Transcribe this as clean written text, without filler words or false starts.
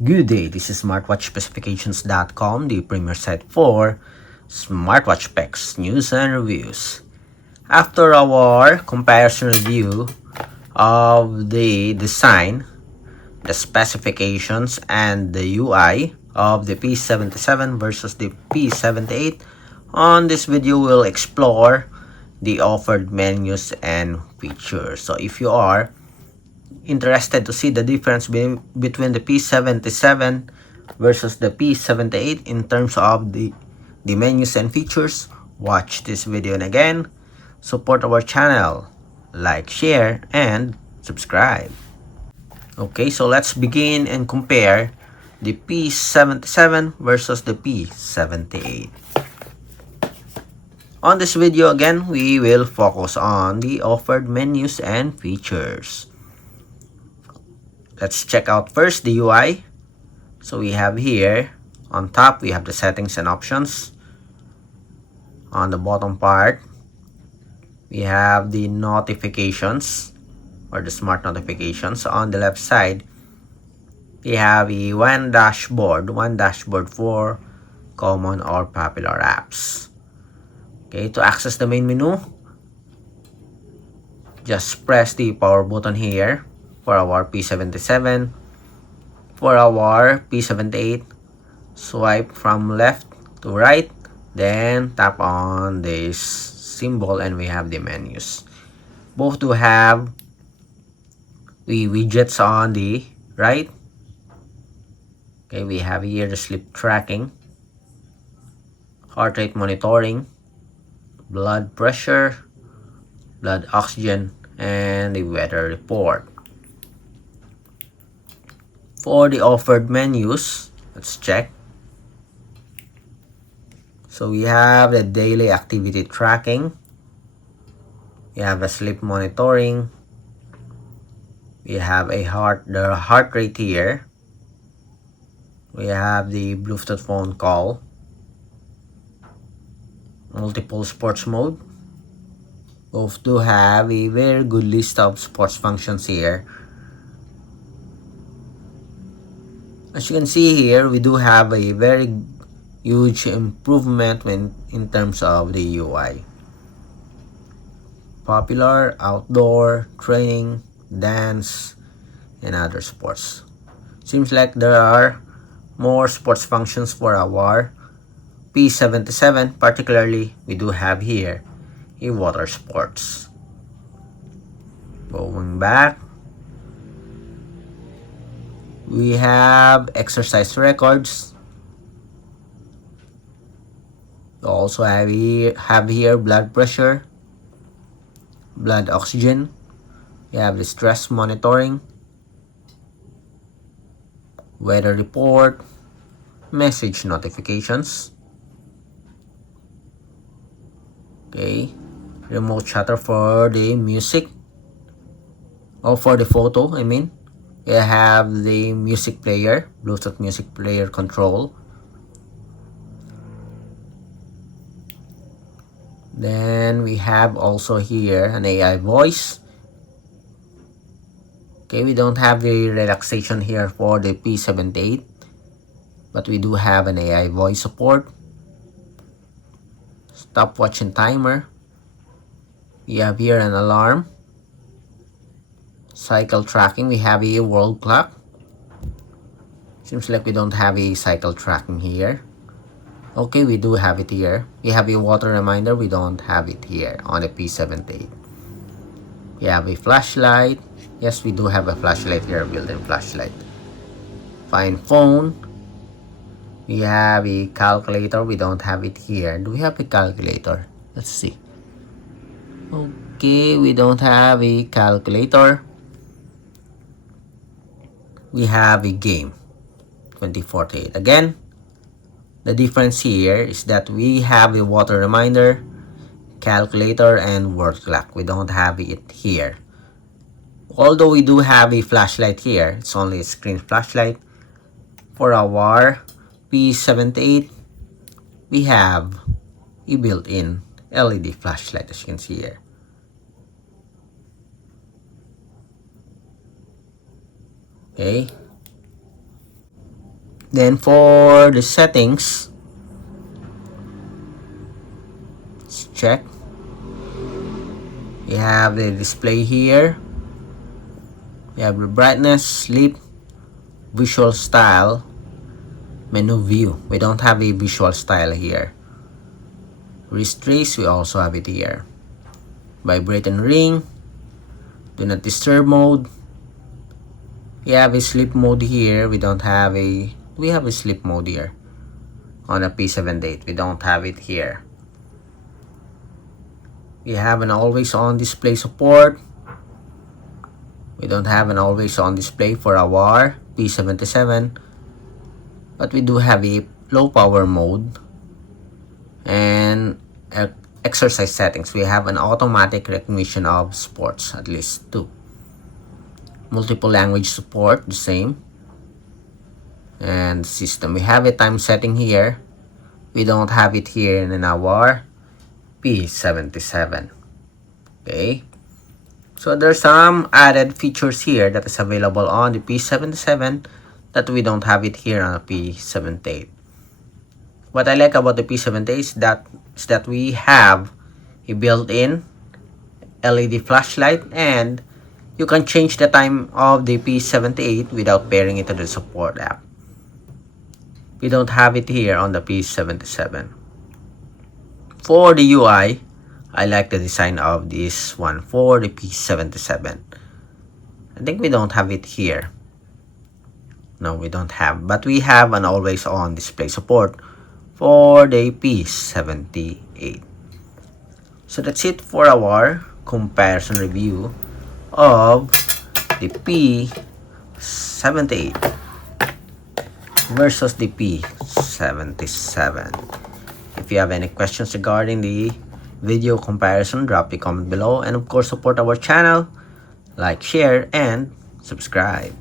Good day, this is smartwatchspecifications.com, the premier site for smartwatch specs, news, and reviews. After our comparison review of the design, the specifications, and the UI of the P77 versus the P78, on this video we'll explore the offered menus and features. So if you are interested to see the difference between the P77 versus the P78 in terms of the menus and features, watch this video. And again, support our channel, like, share, and subscribe. Okay, so let's begin and compare the P77 versus the P78. On this video, again, we will focus on the offered menus and features. Let's check out first the UI. So we have here, on top, we have the settings and options. On the bottom part, we have the notifications or the smart notifications. On the left side, we have a one dashboard for common or popular apps. Okay, to access the main menu, just press the power button here. For our P77, for our P78, swipe from left to right, then tap on this symbol and we have the menus. Both do have the widgets on the right. Okay, we have here the sleep tracking, heart rate monitoring, blood pressure, blood oxygen, and the weather report. For the offered menus, let's check. So we have the daily activity tracking. We have a sleep monitoring. We have the heart rate here. We have the Bluetooth phone call. Multiple sports mode. Both do have a very good list of sports functions here. As you can see here, we do have a very huge improvement in terms of the UI. Popular, outdoor, training, dance, and other sports. Seems like there are more sports functions for our P77. Particularly, we do have here a water sports. Going back, we have exercise records. We also have here blood pressure, blood oxygen. We have the stress monitoring, weather report, message notifications. Okay, remote shutter for the music, or for the photo, I mean. We have the music player, Bluetooth music player control. Then we have also here an AI voice. Okay, we don't have the relaxation here for the P78, but we do have an AI voice support. Stopwatch and timer. We have here an alarm. Cycle tracking, we have a world clock. Seems like we don't have a cycle tracking here. Okay, we do have it here. We have a water reminder, we don't have it here on the P78. We have a flashlight. Yes, we do have a flashlight here, built-in flashlight. Find phone. We have a calculator, we don't have it here. Do we have a calculator? Let's see. Okay, we don't have a calculator. We have a game, 2048. Again, the difference here is that we have a water reminder, calculator, and world clock. We don't have it here. Although we do have a flashlight here, it's only a screen flashlight. For our P78, we have a built-in LED flashlight, as you can see here. Okay, Then for the settings, let's check. We have the display here. We have the brightness, sleep, visual style, menu view. We don't have a visual style here. Wrist trace, we also have it here. Vibrate and ring, do not disturb mode. We have a sleep mode here. We have a sleep mode here on a P78. We don't have it here. We have an always on display support. We don't have an always on display for our P77, but we do have a low power mode and exercise settings. We have an automatic recognition of sports, at least 2. Multiple language support, the same. And system, we have a time setting here. We don't have it here in our P77. Okay, so there's some added features here that is available on the P77 that we don't have it here on the P78. What I like about the P78 is that we have a built-in LED flashlight, and you can change the time of the P78 without pairing it to the support app. We don't have it here on the P77. For the UI, I like the design of this one for the P77. I think we don't have it here. No, we don't have, but we have an always on display support for the P78. So that's it for our comparison review of the P78 versus the P77. If you have any questions regarding the video comparison, drop a comment below, and of course support our channel, like, share, and subscribe.